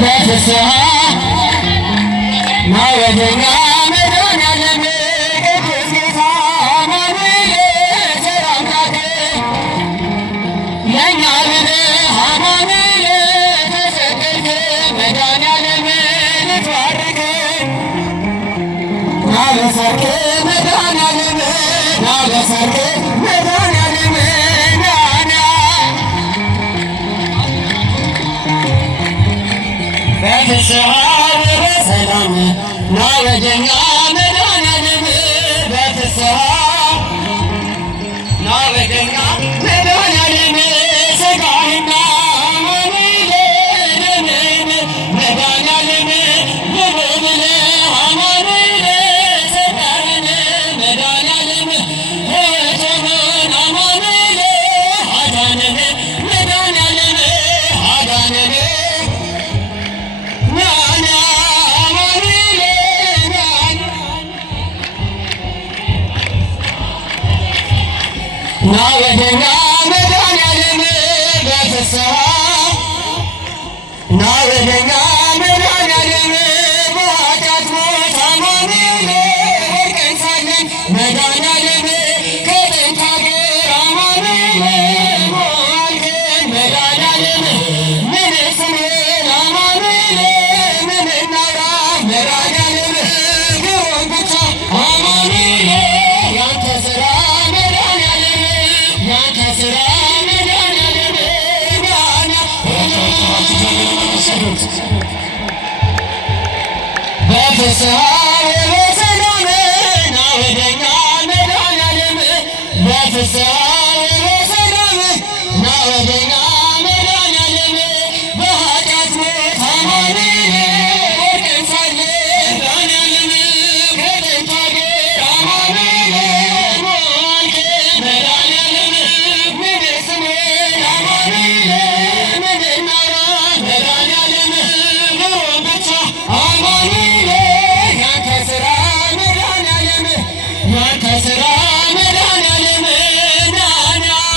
በፍስሐ ና ወደኛ መድኃኔዓለም ቅዱስ ጌታ አማኑኤል ቸር አምላክ ለእኛ ብለህ አማኑኤል ተሰቀልክ መድኃኔዓለም ልትባርክ ና በሰርክ መድኃኔዓለም ና በሰርክ መድኃኔዓለም ናና በፍስሐ በሰላም ና ወደኛ መድኃኔዓለም በፍስሐ ና ወደኛ መድኃኔዓለም ሥጋህና አማኑኤል ደምህን መድኃኔዓለም ብለህ ብለህ አማኑኤል ሰጠህን መድኃኔዓለም ሕይወትህን አማኑኤል አዳነን መድኃኔዓለም አዳነን ናና አማኑኤል ና ወደኛ መድኃኔዓለም በፍስሐ ና ወደኛ መድኃኔዓለም በኃጢአት ሞት አማኑኤል ወድቀን ሳለን መድኃኔዓለም ከጥንት አገር አማኑኤል ሞአልከን መድኃኔዓለም ምን ስንል አማኑኤል ምን እናውራ መድኃኔዓለም ግሩም ብቻ አማኑኤል ያንተ ሥራ መድኃኔዓለም ያንተ ሥራ መድኃኔዓለም ናና በፍስሐ በሰላም ና ወደኛ መድኃኔዓለም በፍስሐ